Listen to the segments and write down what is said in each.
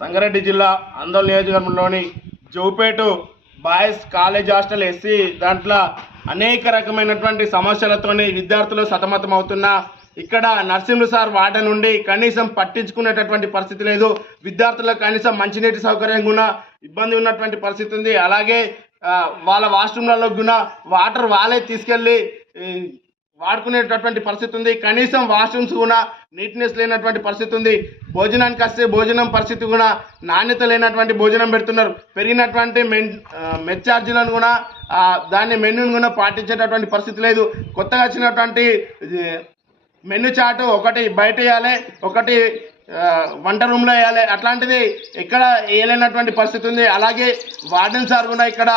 సంగారెడ్డి జిల్లా ఆందోళన నియోజకవర్గంలోని జోపేటు బాయ్స్ కాలేజ్ హాస్టల్ ఎస్సీ దాంట్లో అనేక రకమైనటువంటి సమస్యలతోని విద్యార్థులు సతమతం అవుతున్నా ఇక్కడ నర్సింహ సార్ వాట నుండి కనీసం పట్టించుకునేటటువంటి పరిస్థితి లేదు. విద్యార్థులకు కనీసం మంచినీటి సౌకర్యం కూడా ఇబ్బంది ఉన్నటువంటి పరిస్థితి ఉంది. అలాగే వాళ్ళ వాష్రూమ్లలో కూడా వాటర్ వాళ్ళే తీసుకెళ్ళి వాడుకునేటటువంటి పరిస్థితి ఉంది. కనీసం వాష్రూమ్స్ కూడా నీట్నెస్ లేనటువంటి పరిస్థితి ఉంది. భోజనానికి వస్తే భోజనం పరిస్థితి కూడా నాణ్యత లేనటువంటి భోజనం పెడుతున్నారు. పెరిగినటువంటి మెన్ మెచ్చార్జీలను కూడా దాన్ని మెనూని కూడా పాటించేటటువంటి పరిస్థితి లేదు. కొత్తగా వచ్చినటువంటి ఇది, మెనూ చాటు ఒకటి బయట వేయాలి ఒకటి వంట రూమ్లో వేయాలి. అట్లాంటిది ఎక్కడ వేయలేనటువంటి పరిస్థితి ఉంది. అలాగే వార్డెన్ సార్ కూడా ఇక్కడ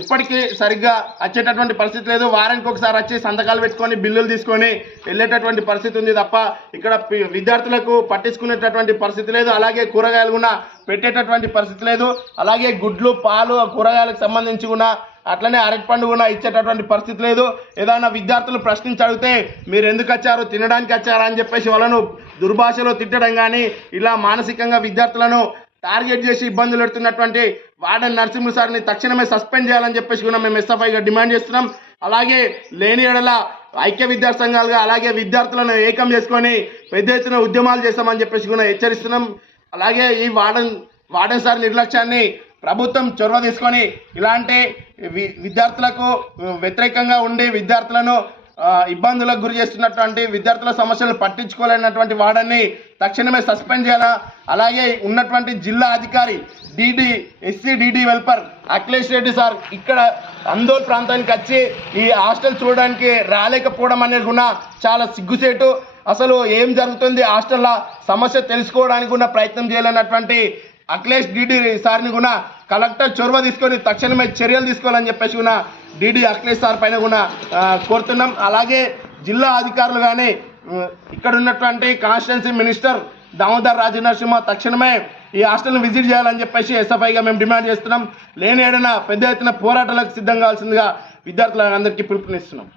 ఎప్పటికీ సరిగ్గా వచ్చేటటువంటి పరిస్థితి లేదు. వారానికి ఒకసారి వచ్చి సంతకాలు పెట్టుకొని బిల్లులు తీసుకొని వెళ్ళేటటువంటి పరిస్థితి ఉంది తప్ప ఇక్కడ విద్యార్థులకు పట్టించుకునేటటువంటి పరిస్థితి లేదు. అలాగే కూరగాయలు కూడా పెట్టేటటువంటి పరిస్థితి లేదు. అలాగే గుడ్లు పాలు కూరగాయలకు సంబంధించి కూడా అట్లనే అరటిపండు కూడా ఇచ్చేటటువంటి పరిస్థితి లేదు. ఏదైనా విద్యార్థులు ప్రశ్నించి అడిగితే మీరు ఎందుకు వచ్చారు తినడానికి వచ్చారా అని చెప్పేసి వాళ్ళను దుర్భాషలో తిట్టడం కానీ ఇలా మానసికంగా విద్యార్థులను టార్గెట్ చేసి ఇబ్బందులు పెడుతున్నటువంటి వార్డెన్ నరసింహ సార్ని తక్షణమే సస్పెండ్ చేయాలని చెప్పేసి కూడా మేము ఎస్ఎఫ్ఐగా డిమాండ్ చేస్తున్నాం. అలాగే లేని ఎడల ఐక్య విద్యాసంఘాలుగా సంఘాలుగా అలాగే విద్యార్థులను ఏకం చేసుకొని పెద్ద ఎత్తున ఉద్యమాలు చేస్తామని చెప్పేసి కూడా హెచ్చరిస్తున్నాం. అలాగే ఈ వార్డెన్ వార్డెన్ సార్ నిర్లక్ష్యాన్ని ప్రభుత్వం చొరవ తీసుకొని ఇలాంటి వి- విద్యార్థులకు వ్యతిరేకంగా ఉండి విద్యార్థులను ఇబ్బందులకు గురి చేస్తున్నటువంటి విద్యార్థుల సమస్యలు పట్టించుకోలేనటువంటి వాడని తక్షణమే సస్పెండ్ చేయాలా. అలాగే ఉన్నటువంటి జిల్లా అధికారి DD SC DD welfare Akhilesh Reddy sir ఇక్కడ అందోల్ ప్రాంతానికి వచ్చి ఈ హాస్టల్ చూడడానికి రాలేకపోవడం అనేది కూడా చాలా సిగ్గుసేటు అసలు ఏం జరుగుతుంది? హాస్టల్లో సమస్య తెలుసుకోవడానికి కూడా ప్రయత్నం చేయలేనటువంటి అఖిలేష్ డిడి సార్ని కూడా కలెక్టర్ చొరవ తీసుకొని తక్షణమే చర్యలు తీసుకోవాలని చెప్పేసి కూడా డిడి అఖిలేష్ సార్ పైన కూడా కోరుతున్నాం. అలాగే జిల్లా అధికారులు కానీ ఇక్కడ ఉన్నటువంటి కాన్స్టిట్యున్సీ మినిస్టర్ దామోదర్ రాజనరసింహ తక్షణమే ఈ హాస్టల్ని విజిట్ చేయాలని చెప్పేసి ఎస్ఎఫ్ఐగా మేము డిమాండ్ చేస్తున్నాం. లేని ఏడైనా పెద్ద ఎత్తున పోరాటాలకు సిద్ధం కావాల్సిందిగా విద్యార్థులందరికీ పిలుపునిస్తున్నాం.